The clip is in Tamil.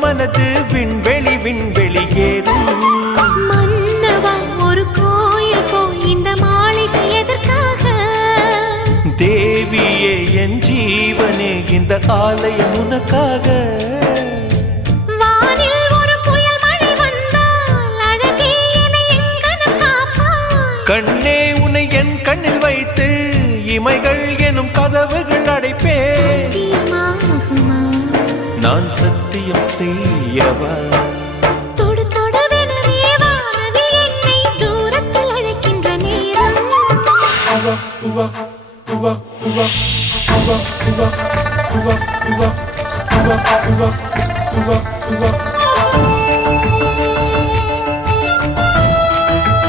மனது விண்வெளி விண்வெளி ஏறும். மன்னவா ஒரு கோயில் போய் இந்த மாளிகை எதற்காக? தேவியே என் ஜீவனே இந்த ஆலயம் உனக்காக. வானில் ஒரு புயல் மழை வந்தால் அழகே என்னை எங்கனம் காப்பாய். கண்ணே உன்னை என் கண்ணில் வைத்து இமைகள் எனும் கதவுகள் அடைப்பேன். சத்தியமாகுமா? நான் சத்தியம் செய்யவா? தொடு தொடுவெனவே வானவில் என்னை தூரத்தில் அழைக்கின்ற நேரம்.